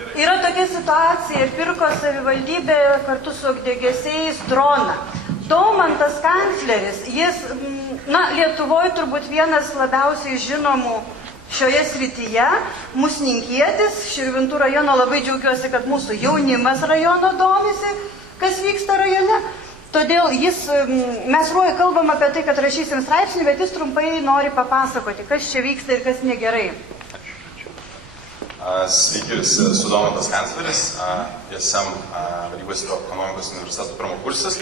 Yra tokia situacija ir pirko savivaldybė kartu su ugniagesiais droną. Daumantas kancleris, jis, Lietuvoje turbūt vienas labiausiai žinomų šioje srityje, musninkietis, Širvintų rajono, labai džiaugiuosi, kad mūsų jaunimas rajono domisi, kas vyksta rajone. Todėl mes ruoju kalbam apie tai, kad rašysim straipsnį, bet jis trumpai nori papasakoti, kas čia vyksta ir kas negerai. Sveiki, esu Daumantas kancleris, ISM vadybos ir ekonomikos universiteto pirmakursis.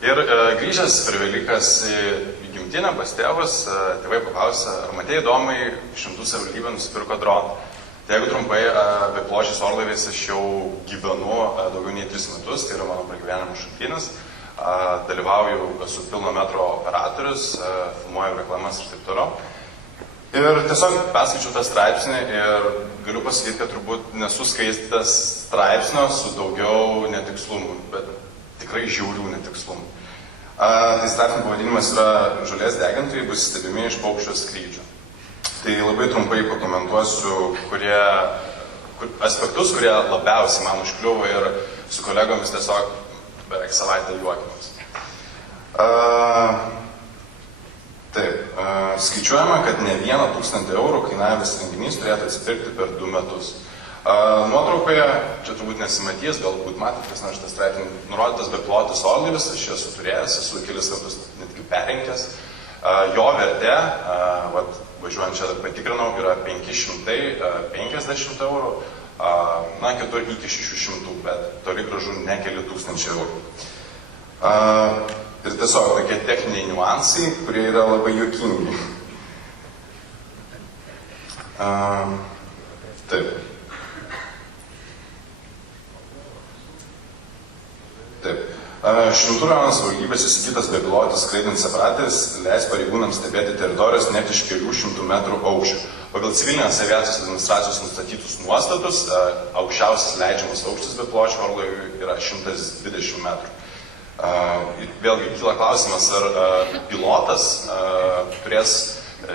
Ir grįžęs per Velykas į gimtinę pas tėvus, tėvai paklausė, ar matei Domai, Šimtų savivaldybė nusipirko droną. Tai jeigu trumpai, bepločiais orlaiviais aš jau gyvenu daugiau nei 3 metus, tai yra mano pragyvenimo šaltinis. Dalyvauju, esu pilno metro operatorius, filmuoju reklamas ir taip toliau. Ir tiesiog perskaičiau tą straipsnį ir galiu pasakyti, kad turbūt nesu skaitęs straipsnio su daugiau netikslumų, bet tikrai žiaurių netikslumų. Tai straipsnio pavadinimas yra Žolės degintojai bus stebimi iš paukščio skrydžio. Tai labai trumpai pakomentuosiu aspektus, kurie labiausiai man užkliuvo ir su kolegomis tiesiog beveik savaitę juokėmės. Taip, skaičiuojama, kad ne 1 000 eurų kainavęs renginys turėtų atsipirkti per 2 metus. Nuotraukoje, čia turbūt nesimatys, galbūt matėt, kas nors šitą straipsnį, nurodytas beplotis orlaivis, aš esu turėjęs, esu kelis kartus netgi perrinkęs. Jo vertė, važiuojant čia patikrinau, yra 550 eurų, kitur iki 600, bet toli gražu ne keli tūkstančiai eurų. Ir tiesiog tokie techniniai niuansai, kurie yra labai juokingi. Taip. Šimtų rajono savivaldybės įsigytas bepilotis skraidintis aparatas leis pareigūnams stebėti teritorijos net iš kelių šimtų metrų aukščio. Pagal civilinės aviacijos administracijos nustatytus nuostatus, aukščiausias leidžiamas aukštis bepiločio orlaiviui yra 120 metrų. Vėlgi kyla klausimas, ar pilotas turės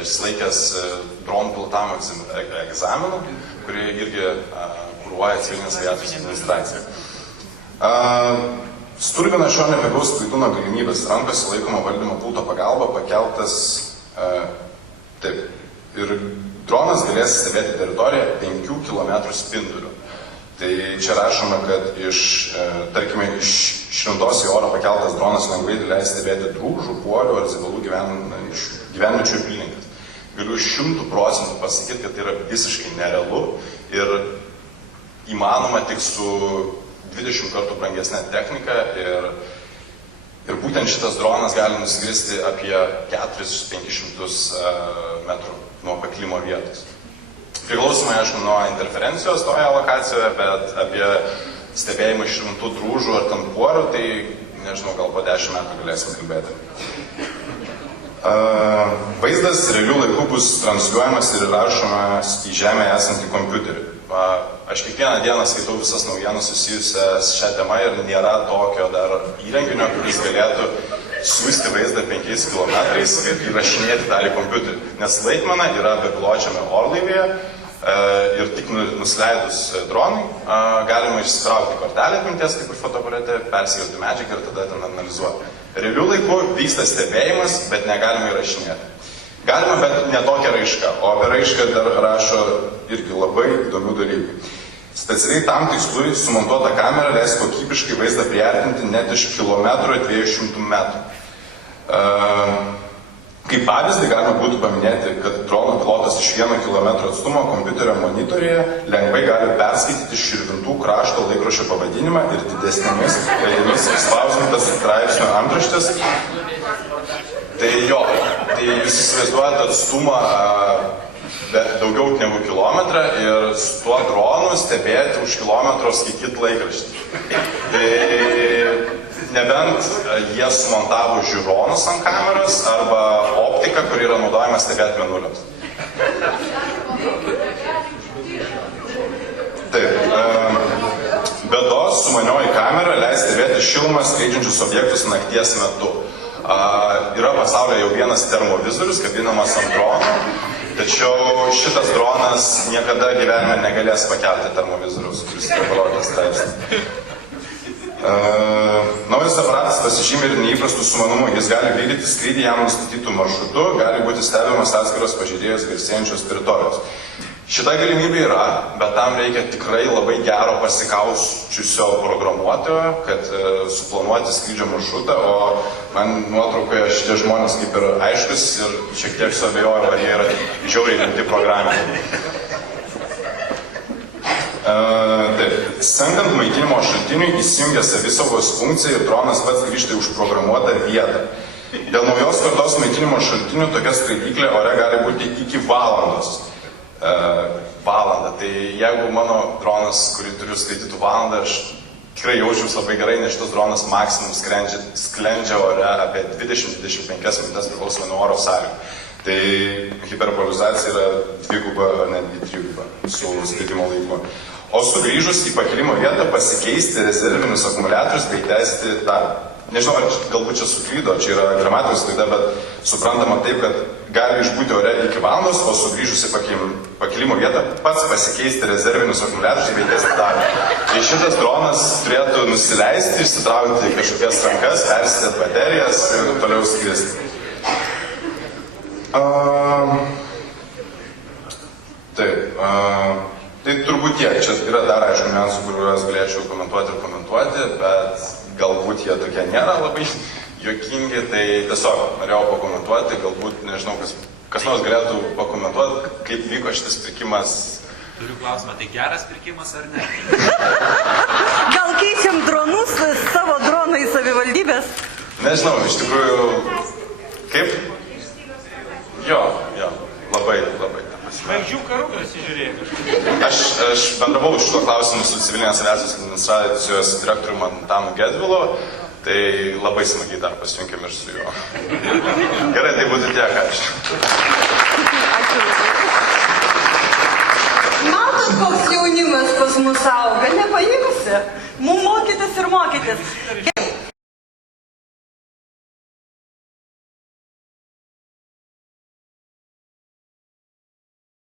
išsilaikęs dronų pilotavimo egzaminą, kurį irgi kuruoja civilinės aviacijos administracija. Stulbina šio nepigaus skraidūno galimybės rankose laikoma valdymo pulto pagalba pakeltas ir dronas galės stebėti teritoriją 5 km spinduliu. Tai čia rašoma, kad tarkime, iš Šventos į orą pakeltas dronas lengvai leis stebėti drūžų, puolių ar zibalų gyvenviečių apylinkes. Galiu 100% pasakyti, kad tai yra visiškai nerealu ir įmanoma tik su 20 kartų brangesnė technika ir būtent šitas dronas gali nuskristi apie 400-500 metrų nuo paklimo vietos. Priklausomai, aišku, nuo interferencijos toje lokacijoje, bet apie stebėjimą iš rimtų drūžų ar tampuorių, tai, nežinau, gal po 10 metų galėsim kalbėti. Vaizdas realių laikų bus transliuojamas ir įrašomas į žemę esantį kompiuterį. Aš kiekvieną dieną skaitau visas naujienas susijusias šią temą ir nėra tokio dar įrenginio, kuris galėtų siųsti vaizdą 5 km ir įrašinėti tą į kompiuterį. Nes laikmena yra bepiločiame orlaivyje ir tik nusileidus dronui galima išsitraukti kortelę atminties, kaip ir fotoaparate, persikelti medžiagą ir tada ten analizuoti. Realių laikų vyksta stebėjimas, bet negalima įrašinėti. Galima, bet ne tokia raiška, o apie raišką dar rašo irgi labai įdomių dalykų. Specialiai tam tikslui sumontuota kamera leis kokybiškai vaizdą priartinti net iš 1,2 metrų. Kaip pavyzdį galima būtų paminėti, kad drono pilotas iš 1 kilometro atstumo kompiuterio monitorėje lengvai gali perskaityti Širvintų krašto laikraščio pavadinimą ir didesnėmis raidėmis spausdintas straipsnio antraštės. Tai jūs įsivaizduojate atstumą daugiau negu kilometrą ir su tuo dronu stebėti už kilometro skaityti laikraštį. Tai nebent jie sumontavo žiūronus ant kameros arba optiką, kuri yra naudojama stebėti mėnuliams. Taip. Be to, sumanioji kamera leis stebėti šilumą skleidžiančius objektus nakties metu. Yra pasaulyje jau vienas termovizorius, kabinamas ant drono Tačiau šitas dronas niekada gyvenime negalės pakelti termovizoriaus, kuris yra parodęs straipsnį. Naujas aparatas pasižymi ir neįprastų sumanumu. Jis gali vykdyti skrydį jam nustatytų maršrutų, gali būti stebimas atskiros pažeidėjos garsėjančios teritorijos. Šita galimybė yra, bet tam reikia tikrai labai gero pasikausčiusio programuotojo, kad suplanuoti skrydžio maršrutą, o man nuotraukoje šitie žmonės kaip ir aiškus ir šiek tiek suabejoju, ar jie yra žiauriai rimti programai. Taip, senkant maitinimo šaltiniui įsijungia savisaugos funkcija ir dronas pats grįžta į užprogramuotą vietą. Dėl naujos kartos maitinimo šaltinių tokia skraidyklė ore gali būti iki valandos. Valandą. Tai jeigu mano dronas, kurį turiu skaitytų valandą, aš tikrai jaučiuosi labai gerai, nes šitas dronas maksimum sklendžia ore apie 20-25 minutės priklausomai nuo oro sąlygų. Tai hiperbolizacija yra dviguba ar netgi triguba su skridimo laiku. O sugrįžus į pakilimo vietą pasikeisti rezervinius akumuliatorius bei tęsti darbą. Nežinau, galbūt čia suklydo, čia yra gramatikos klaida, bet suprantama taip, kad gali išbūti ore iki valandos, o sugrįžus į pakilimo vietą pats pasikeisti rezervinius akumuliatorius bei tęsti darbą. Tai šitas dronas turėtų nusileisti, išsitraukti kažkokias rankas, persidėti baterijas ir toliau skristi. Tai turbūt tiek. Čia yra dar, aišku, niuansų, kuriuos galėčiau komentuoti, bet galbūt jie tokie nėra labai juokingi, tai tiesiog norėjau pakomentuoti, galbūt, nežinau, kas nors galėtų pakomentuoti, kaip vyko šitas pirkimas. Turiu klausimą, tai geras pirkimas ar ne? Gal keičiam dronus, savo droną į savivaldybės? Nežinau, iš tikrųjų, kaip? Jo, labai. Žvaigždžių karų prasižiūrėjai kažkaip. Aš bendravau šituo klausimu su civilinės aviacijos administracijos direktoriumi Antanu Gedvilu, tai labai smagiai dar pasijungėm ir su juo. Gerai, tai būtų tiek, ačiū. Matot, koks jaunimas pas mus auga, nepaimsi. Mums mokytis ir mokytis.